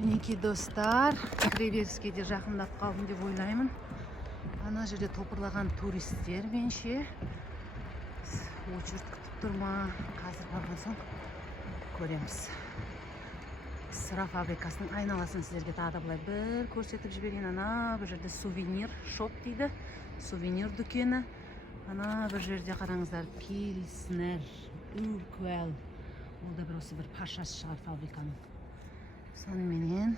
Мінекей достар, Кіреберіске жақындап қалдым деп ойлаймын. Ана жерде топырлаған туристер менше очередь күтіп тұр ма? Қазір барған соң көреміз. Сыра фабрикасының айналасын сіздерге тағы да былай бір көрсетіп жіберейін. Ана бір жерде сувенир шоп дейді, сувенир дүкені. Ана бір жерде қараңыздар, Пилснер, Үрквел. Ол да бір осы бір пашасы шығар фабриканың. Сонымен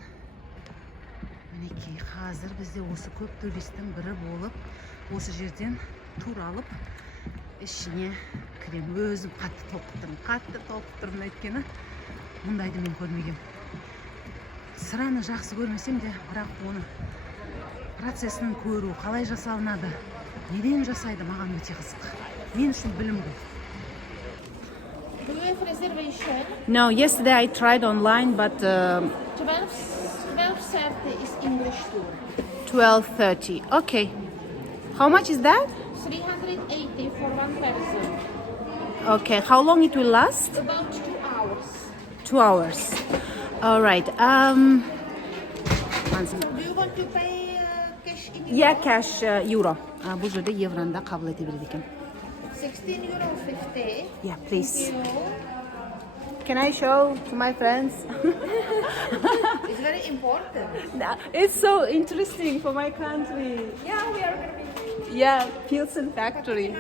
мінекей қазір бізде осы көп туристің бірі болып, осы жерден тур алып, ішіне кірем. Өзім қатты толқып тұрмын өйткені мұндайды мен көрмегем. Сыраны жақсы көрмесем де, бірақ оны процесін көру, қалай жасалынады, неден жасайды, маған өте қызық. Мен үшін білім ғой. Do you have reservation? No, yesterday I tried online, but 12:30 is English tour. 12:30. Okay. How much is that? 380 for one person. Okay. How long it will last? About 2 hours. 2 hours. All right. Do you want to pay cash in euro? Yeah, cash euro. Bu жерде евроны да қабыл ете береді екен. €16.50. Yeah, please. Thank you. Can I show to my friends? It's very important. It's so interesting for my country. Yeah, we are going to be. Yeah, Pilsen factory.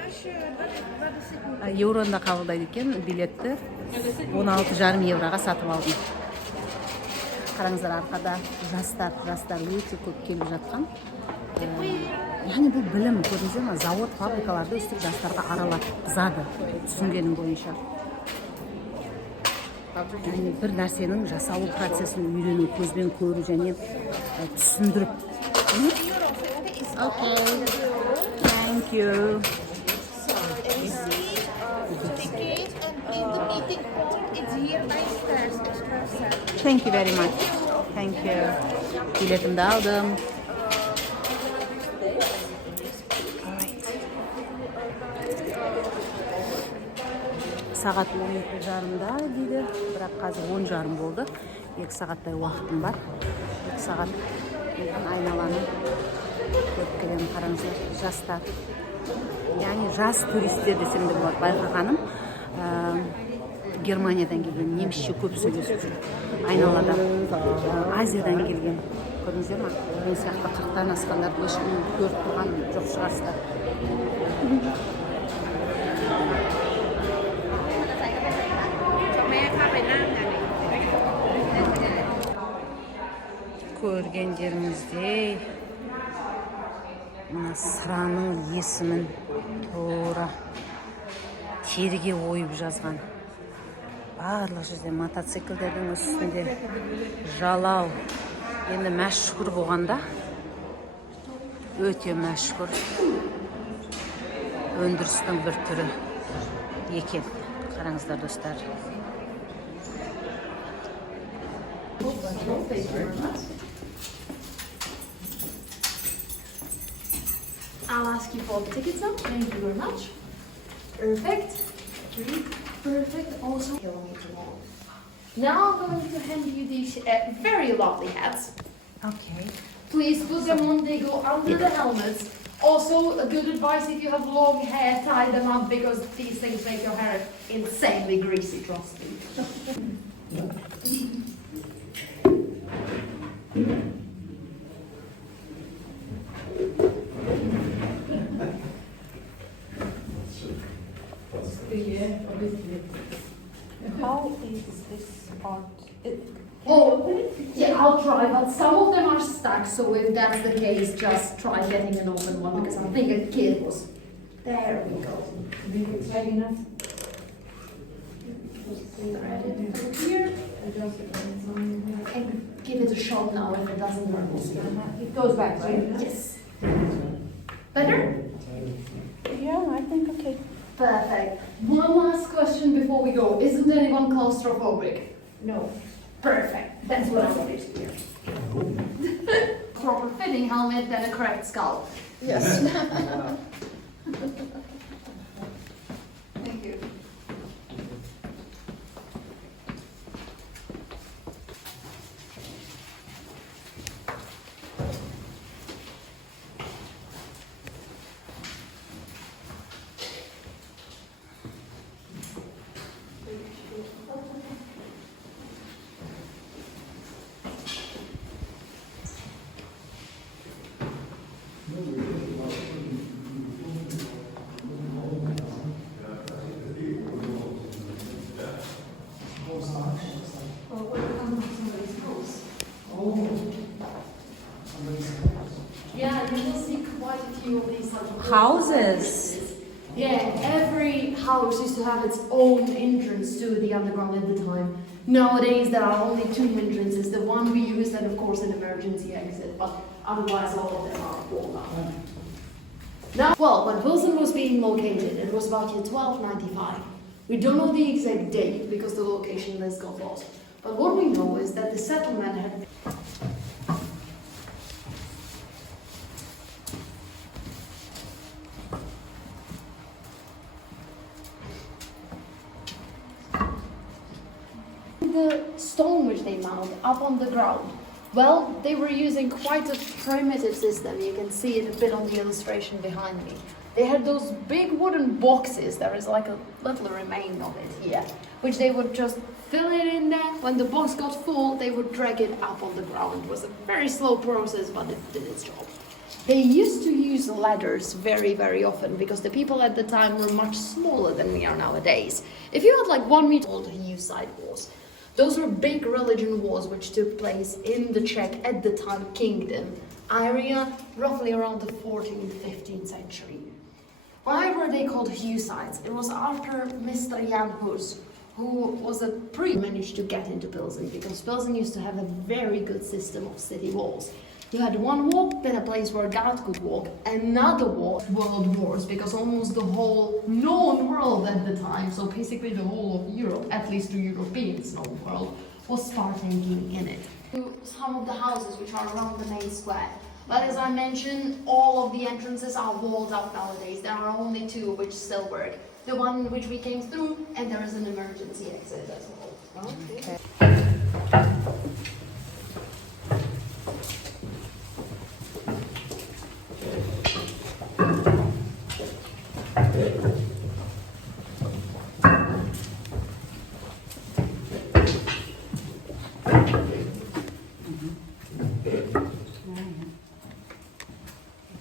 Евроны да қабылдайды екен, билетті 16,5 евроға сатып алдым. Қараңыздар, арқада жастар өте көп келіп жатқан. Яғни бұл білім, көрдіңіздер ме? Завод, фабрикаларды өстіп жастарға аралатқызады, түсінгенім бойынша. Яғни бір нәрсенің жасалу процесін үйрену, көзбен көру және түсіндіріп. Okay. Thank you. Ticket and in the meeting point, it's here downstairs. Thank you very much. Thank you. Biletimi de aldım. Сағат 12:30 дейді, бірақ қазір 10:30 болды. 2 сағаттай уақытым бар. 2 сағат айналаны көріп келемін. Қараңыздар, жастар. Яғни жас туристер десем де болады. Байқағаным, Германиядан келген, немісше көп сөйлесіп жүр. Айналада Азиядан келген. Көрдіңіздер ме? Мен сияқты 40-тан асқандарды ешкім көріп тұрған жоқ шығарсыздар. Көргендеріңіздей мына сыраның есімін тура теріге ойып жазған. Барлық жерде мотоциклдердің үстінде жалау. Енді мәшһүр болғанда, өте мәшһүр өндірістің бір түрі екен. Қараңыздар достар. I'll ask you for the tickets now. Thank you very much. Perfect. Perfect. Also, kilometer long. Now I'm going to hand you these very lovely hats. Okay. Please put them on. They go under the helmets. Also, a good advice if you have long hair, tie them up because these things make your hair insanely greasy. Trust me. How is this art? Oh, yeah, I'll try, but some of them are stuck, so if that's the case, just try getting an open one, because I think a kid was... There we go. It's tight enough. Thread it through here, and give it a shot now if it doesn't work. It goes back, right? Yes. Better? Yeah, I think okay. Perfect. One last question before we go. Isn't anyone claustrophobic? No. Perfect. That's what I wanted to hear. Proper fitting helmet, then a correct skull. Yes. Thank you. few of these types of Houses. Yeah, every house used to have its own entrance to the underground at the time. Nowadays there are only two entrances. The one we use and of course an emergency exit, but otherwise all of them are walled up. Now, well, when Wilson was being located, it was about year 1295. We don't know the exact date because the location list got lost. But what we know is that the settlement had been the stone which they mounted up on the ground. Well, they were using quite a primitive system. You can see it a bit on the illustration behind me. They had those big wooden boxes, there is like a little remain of it here, which they would just fill it in there. When the box got full, they would drag it up on the ground. It was a very slow process, but it did its job. They used to use ladders very, very often because the people at the time were much smaller than we are nowadays. If you had like 1 meter old Hussite wars, those were big religion wars which took place in the Czech at the time kingdom area, roughly around the 14th, 15th century. Why were they called Hussites? It was after Mr. Jan Hus, who was a priest, managed to get into Pilsen because Pilsen used to have a very good system of city walls. You had one wall, then a place where God could walk, another wall, world wars, because almost the whole known world at the time, so basically the whole of Europe, at least the Europeans' known world, was Spartan in it. Some of the houses which are around the main square. But as I mentioned, all of the entrances are walled up nowadays. There are only two which still work. The one which we came through, and there is an emergency exit as well. Okay.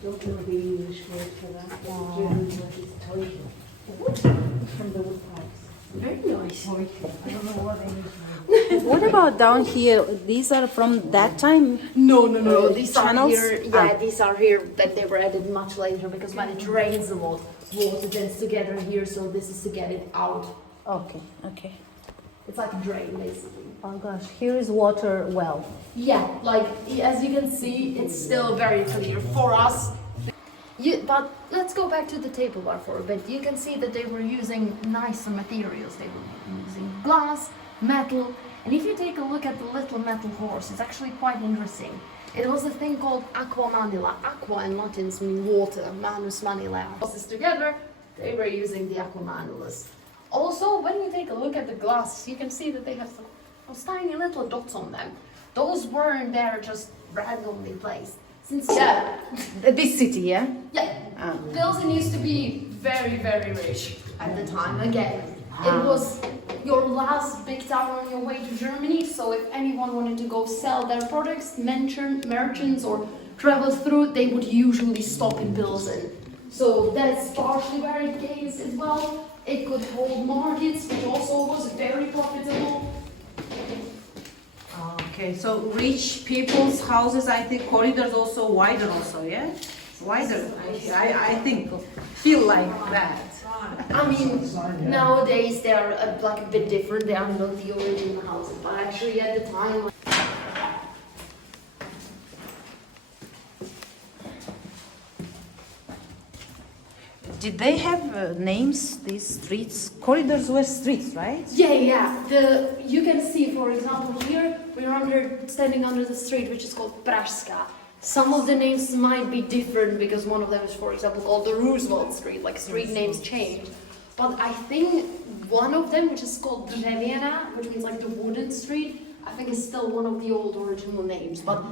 Don't know the English word for that. The German word is Teufel. From the wood pipes. Very nice. I don't know what English word. What about down here? These are from that time? No. These channels? are here. Yeah, these are here that they were added much later because when it rains a lot, water tends to gather here, so this is to get it out. Okay. It's like a drain, basically. Oh gosh, here is water well. Yeah, like as you can see, it's still very clear for us. But let's go back to the table bar for a bit. You can see that they were using nicer materials. They were using glass, metal, and if you take a look at the little metal horse, it's actually quite interesting. It was a thing called aqua manila. Aqua in Latin means water, manus manila. Horses together, they were using the aqua manilas. Also, when you take a look at the glass, you can see that they have those tiny little dots on them. Those weren't there just randomly placed. Since This city, yeah? yeah, Pilsen used to be very, very rich at the time. Again, it was your last big town on your way to Germany. So if anyone wanted to go sell their products, merchants or travel through, they would usually stop in Pilsen. So that's partially where it came as well. It could hold markets, which also was very profitable. Okay, so rich people's houses, I think corridors also wider also, yeah? Wider, I think, feel like that. I mean, nowadays they are like a bit different. They are not the original houses, but actually at the time. Did they have names, these streets? Corridors were streets, right? Yeah. You can see, for example, here we're standing under the street which is called Pražská. Some of the names might be different because one of them is, for example, called the Roosevelt Street. Like street names change, but I think one of them, which is called Dřevěná, which means like the wooden street, I think is still one of the old original names. But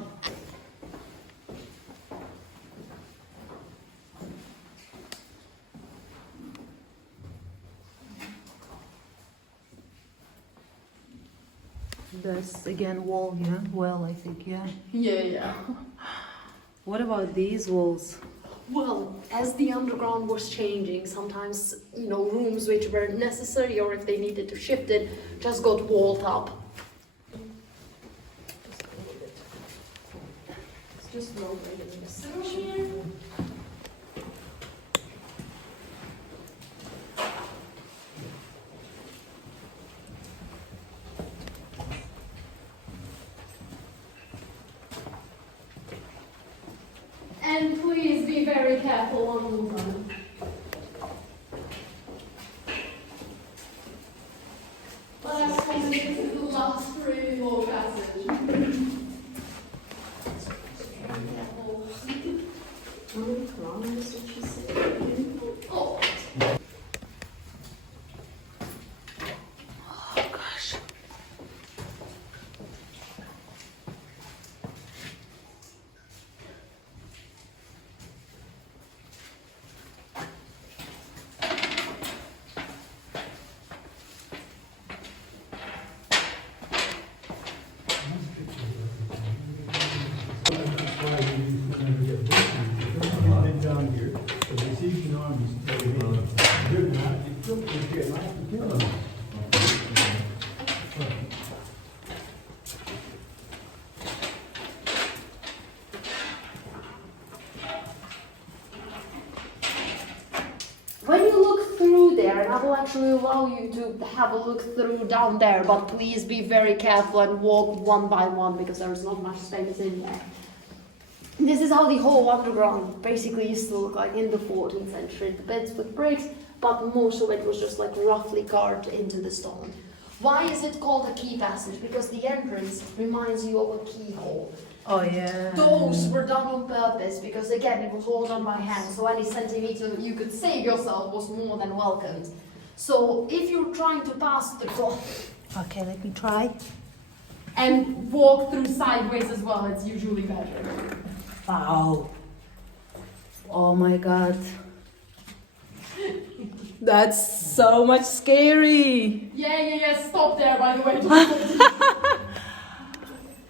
That's again wall, yeah? Well, I think, yeah. yeah. What about these walls? Well, as the underground was changing, sometimes, rooms which were necessary or if they needed to shift it, just got walled up. It's just low here. very careful on the run. But I promise this is the last really long passage. Careful. Oh. Gosh. Down here, the besieging armies, they're not equipped to get life to kill them. When you look through there, and I will actually allow you to have a look through down there, but please be very careful and walk one by one because there is not much space in there. This is how the whole underground basically used to look like in the 14th century. The beds with bricks, but most of it was just like roughly carved into the stone. Why is it called a key passage? Because the entrance reminds you of a keyhole. Oh yeah. Those were done on purpose because again it was all done by hand, so any centimeter you could save yourself was more than welcomed. So if you're trying to pass the door Okay, let me try. and walk through sideways as well, it's usually better. Wow. Oh my god. That's so much scary. Yeah, stop there by the way.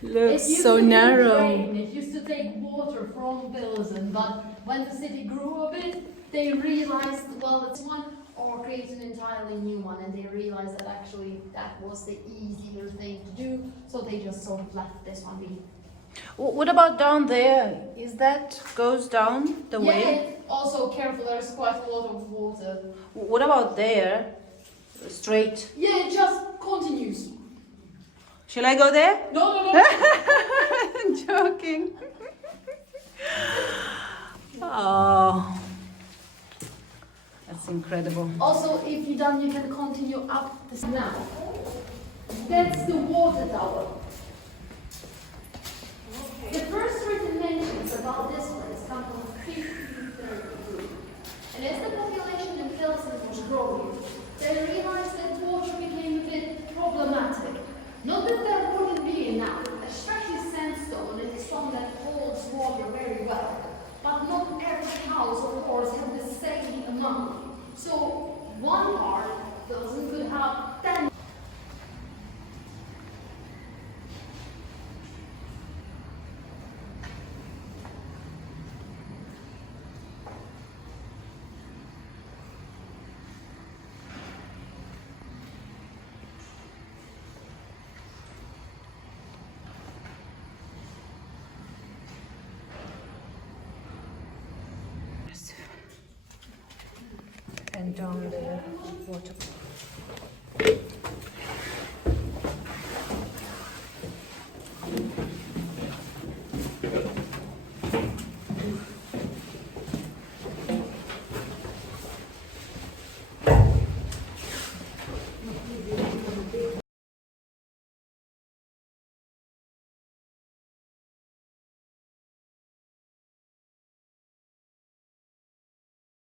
Looks so narrow. It used to take water from Pilsen, but when the city grew a bit, they realized, well, it's one or create an entirely new one, and they realized that actually that was the easier thing to do, so they just sort of left this one be. What about down there? Is that goes down the way? Yeah, also careful, there's quite a lot of water. What about there? Straight. Yeah, it just continues. Shall I go there? No. I'm joking. Oh, that's incredible. Also, if you're done, you can continue up this now. That's the water tower. The first written mentions about this place come from 1532. And as the population in Pilsen was growing, they realized that water became a bit problematic. Not that there wouldn't be enough, especially sandstone is stone that holds water very well. But not every house, of course, had the same amount. So one part could have 10. And down there, water.